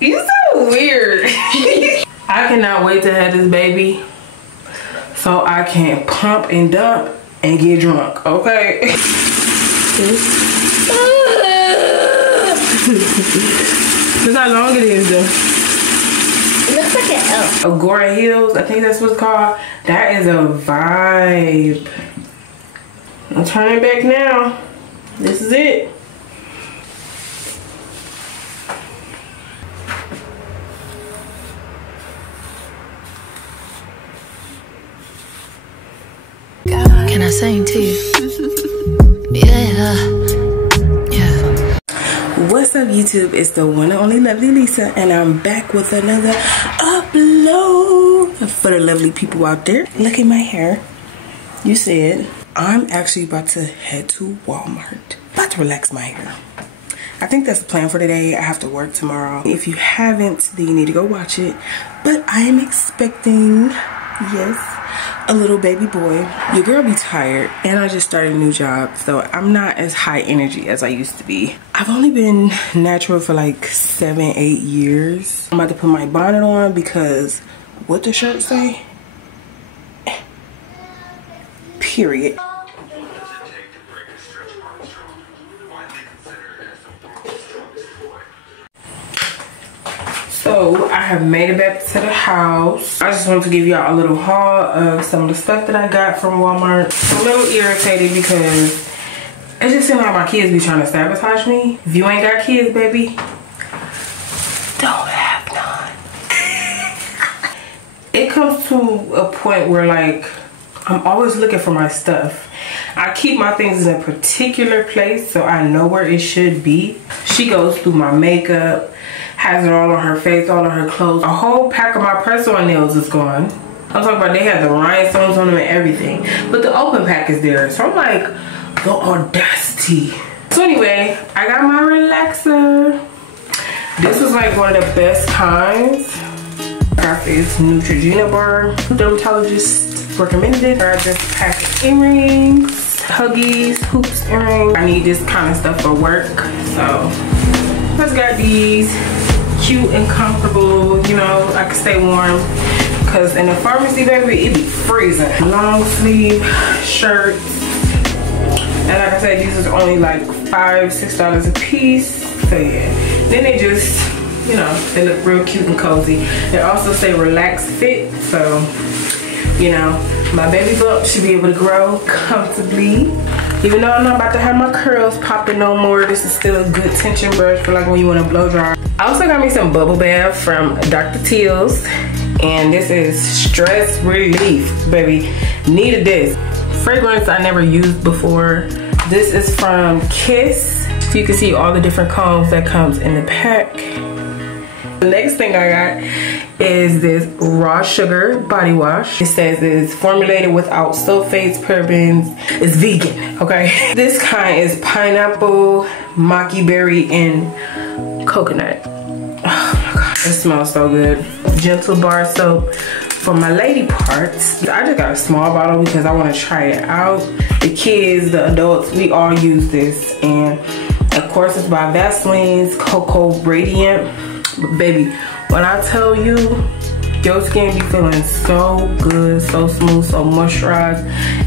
You so weird. I cannot wait to have this baby so I can pump and dump and get drunk, okay? Look how long it is though. It looks like an elf. Agora Hills, I think that's what it's called. That is a vibe. I'm turning back now. This is it. Can I sing to you? Yeah. What's up, YouTube? It's the one and only Lovely Lisa, and I'm back with another upload for the lovely people out there. Look at my hair. You said I'm actually about to head to Walmart. About to relax my hair. I think that's the plan for today. I have to work tomorrow. If you haven't, then you need to go watch it. But I am expecting, yes, a little baby boy. Your girl be tired, and I just started a new job, so I'm not as high energy as I used to be. I've only been natural for like 7-8 years. I'm about to put my bonnet on because what the shirt say? Period. So I have made it back to the house. I just wanted to give y'all a little haul of some of the stuff that I got from Walmart. I'm a little irritated because it just seems like my kids be trying to sabotage me. If you ain't got kids, baby, don't have none. It comes to a point where like I'm always looking for my stuff. I keep my things in a particular place so I know where it should be. She goes through my makeup, has it all on her face, all on her clothes. A whole pack of my press-on nails is gone. I'm talking about they had the rhinestones on them and everything. But the open pack is there. So I'm like, the audacity. So anyway, I got my relaxer. This was like one of the best kinds. I got this Neutrogena bar. Dermatologist recommended it. I just packed earrings, Huggies, hoops earrings. I need this kind of stuff for work. So let's got these. Cute and comfortable, you know, I can stay warm. Cause in the pharmacy, baby, it be freezing. Long sleeve shirts. And like I said, these is only like $5-6 a piece. So yeah. Then they just, you know, they look real cute and cozy. They also say relax fit. So, you know, my baby bump should be able to grow comfortably. Even though I'm not about to have my curls popping no more, this is still a good tension brush for like when you want to blow dry. I also got me some bubble bath from Dr. Teal's, and this is stress relief, baby. Needed this. Fragrance I never used before. This is from Kiss. So you can see all the different combs that comes in the pack. The next thing I got is this raw sugar body wash. It says it's formulated without sulfates, parabens. It's vegan, okay? This kind is pineapple, maki berry, and coconut. Oh my god, it smells so good. Gentle bar soap for my lady parts. I just got a small bottle because I want to try it out. The kids, the adults, we all use this, and of course it's by Vaseline's Cocoa Radiant. But baby, when I tell you, your skin be feeling so good, so smooth, so moisturized,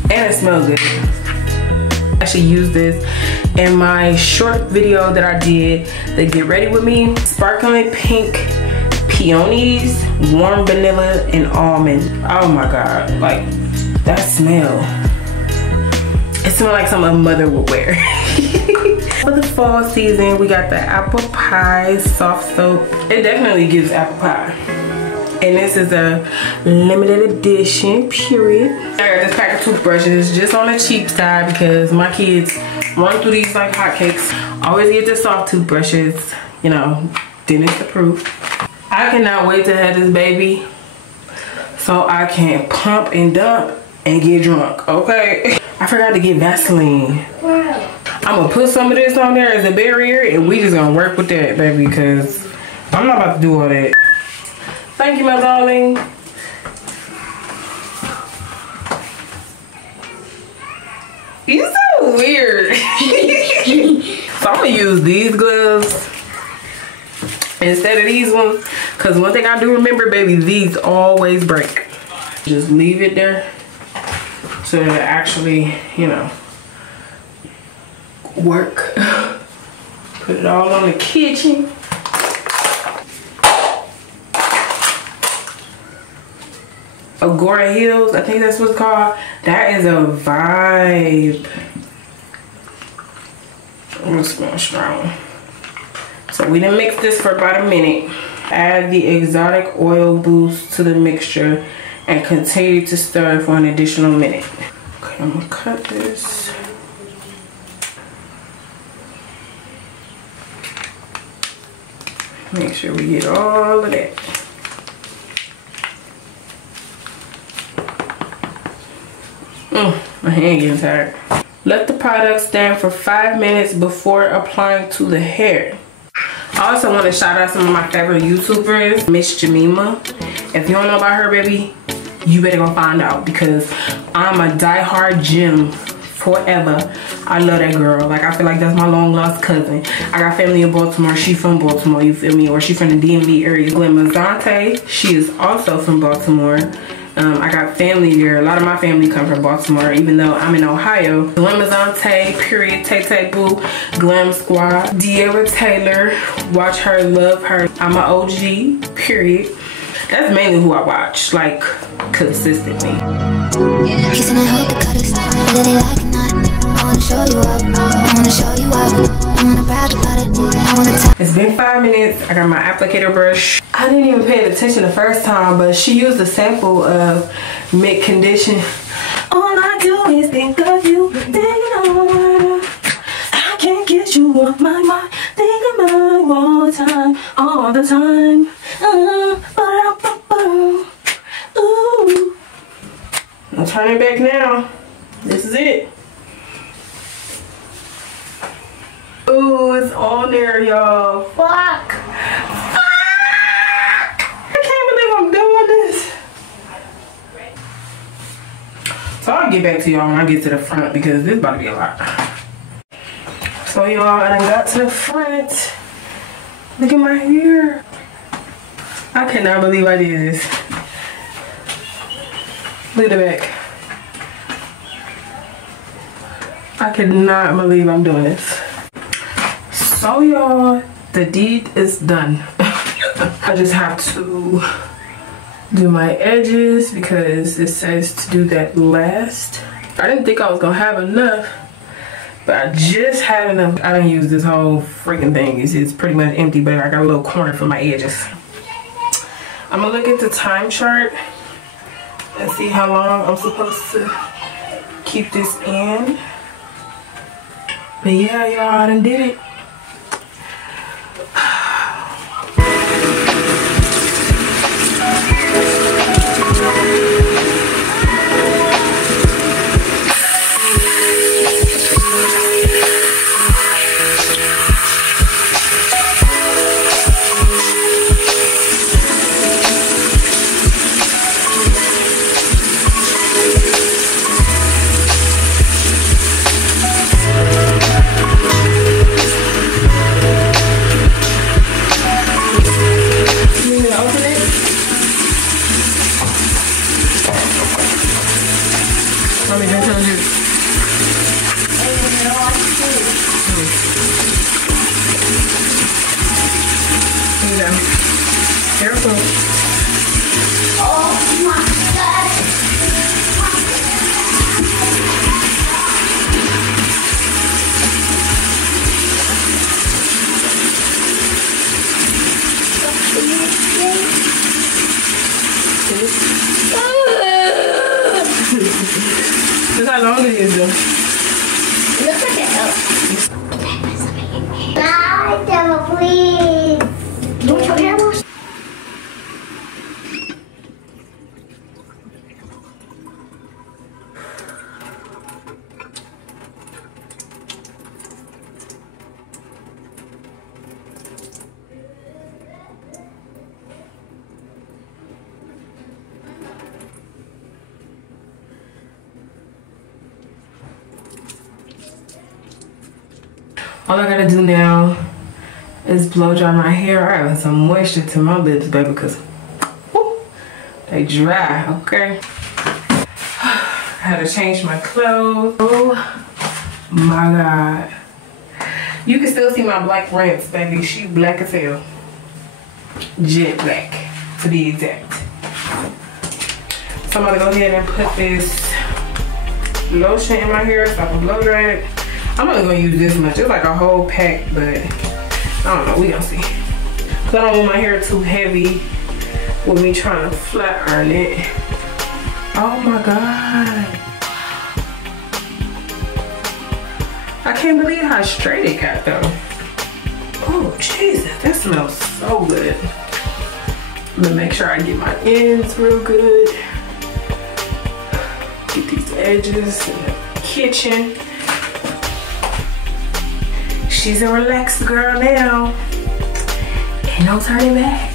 and it smells good. I actually used this in my short video that I did, the Get Ready With Me. Sparkling pink peonies, warm vanilla, and almond. Oh my god, like that smell. It smells like something a mother would wear. For the fall season, we got the apple pie soft soap. It definitely gives apple pie. And this is a limited edition, period. I got this pack of toothbrushes just on the cheap side because my kids run through these like hotcakes. Always get the soft toothbrushes, you know, dentist approved. I cannot wait to have this baby so I can pump and dump and get drunk, okay? I forgot to get Vaseline. Wow. I'm gonna put some of this on there as a barrier, and we just gonna work with that, baby, because I'm not about to do all that. Thank you, my darling. You so weird. So I'm gonna use these gloves instead of these ones, because one thing I do remember, baby, these always break. Just leave it there so that it actually, you know, work. Put it all on the kitchen. Agora Hills, I think that's what it's called. That is a vibe. I'm gonna smell strong. So we done mixed this for about a minute. Add the exotic oil boost to the mixture and continue to stir for an additional minute. Okay, I'm gonna cut this. Make sure we get all of that. My hand getting tired. Let the product stand for 5 minutes before applying to the hair. I also want to shout out some of my favorite YouTubers, Miss Jemima. If you don't know about her, baby, you better go find out, because I'm a diehard Gem forever. I love that girl. Like, I feel like that's my long lost cousin. I got family in Baltimore. She from Baltimore, you feel me? Or she from the DMV area. Glamazante, she is also from Baltimore. I got family there. A lot of my family come from Baltimore, even though I'm in Ohio. Glamazante, period, Tay Tay Boo, Glam Squad, De'Ara Taylor, watch her, love her. I'm an OG, period. That's mainly who I watch, like, consistently. Kissing and hope the cutters, whether they like it or not. I wanna show you up, I wanna show you up. I wanna brag about it, I wanna talk. It's been 5 minutes. I got my applicator brush. I didn't even pay attention the first time, but she used a sample of Mint Condition. All I do is think of you, thinking on. I can't get you off my mind, thinking about you all the time. Ooh. I'm turning back now. This is it. Ooh, it's on there, y'all. Fuck. I can't believe I'm doing this. So I'll get back to y'all when I get to the front, because this is about to be a lot. So y'all, I done got to the front. Look at my hair. I cannot believe I did this. Look at the back. I cannot believe I'm doing this. So y'all, the deed is done. I just have to do my edges because it says to do that last. I didn't think I was gonna have enough, but I just had enough. I didn't use this whole freaking thing. It's pretty much empty, but I got a little corner for my edges. I'm gonna look at the time chart and see how long I'm supposed to keep this in. But yeah, y'all, I done did it. Careful. Oh my God. Look how long it is though. It looks like an elf. Bye, Devil, please. Don't your hair wash? All I gotta do now Let's blow dry my hair. I add some moisture to my lips, baby, because they dry, okay? I had to change my clothes. Oh my God. You can still see my black rinse, baby. She black as hell. Jet black, to be exact. So I'm gonna go ahead and put this lotion in my hair so I can blow dry it. I'm only gonna use this much. It's like a whole pack, but I don't know, we gonna see. Cause I don't want my hair too heavy with me trying to flat iron it. Oh my God. I can't believe how straight it got though. Oh Jesus, that smells so good. I'm gonna make sure I get my ends real good. Get these edges in the kitchen. She's a relaxed girl now. Ain't no turning back.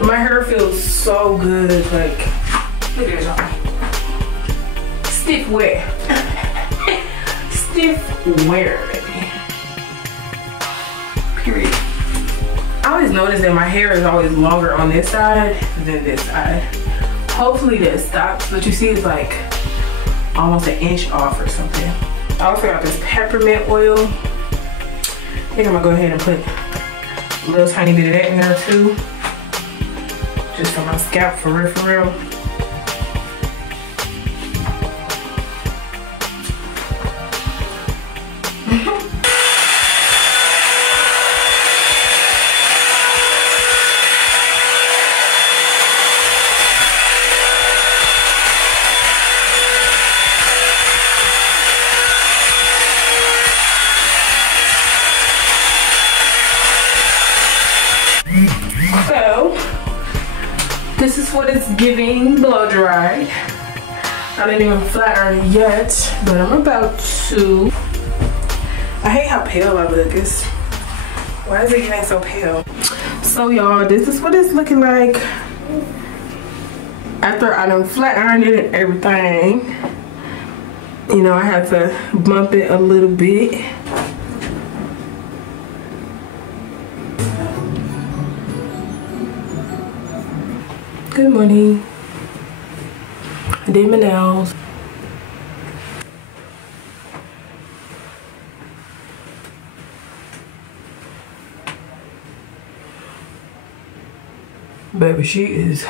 My hair feels so good. Like, look at y'all. Stiff wear. Stiff wear, baby. Period. I always notice that my hair is always longer on this side than this side. Hopefully that stops, but you see it's like almost an inch off or something. I also got this peppermint oil. I think I'm gonna go ahead and put a little tiny bit of that in there too. Just for my scalp, for real, for real. So, this is what it's giving blow dry. I didn't even flat iron it yet, but I'm about to. I hate how pale I look. Why is it getting so pale? So y'all, this is what it's looking like after I done flat ironed it and everything. You know, I had to bump it a little bit. Good morning. I did my nails. Baby, she is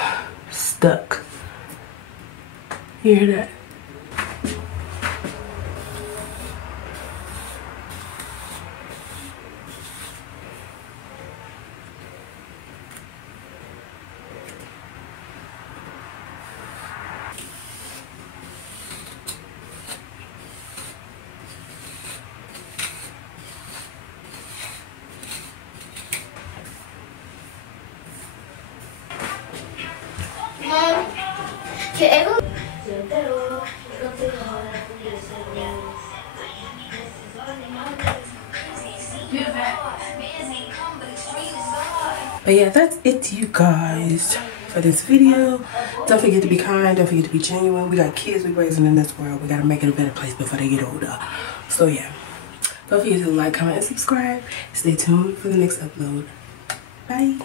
stuck. You hear that? But yeah, that's it, you guys, for this video. Don't forget to be kind. Don't forget to be genuine. We got kids we raising in this world. We gotta make it a better place before they get older. So yeah, don't forget to like, comment, and subscribe. Stay tuned for the next upload. Bye.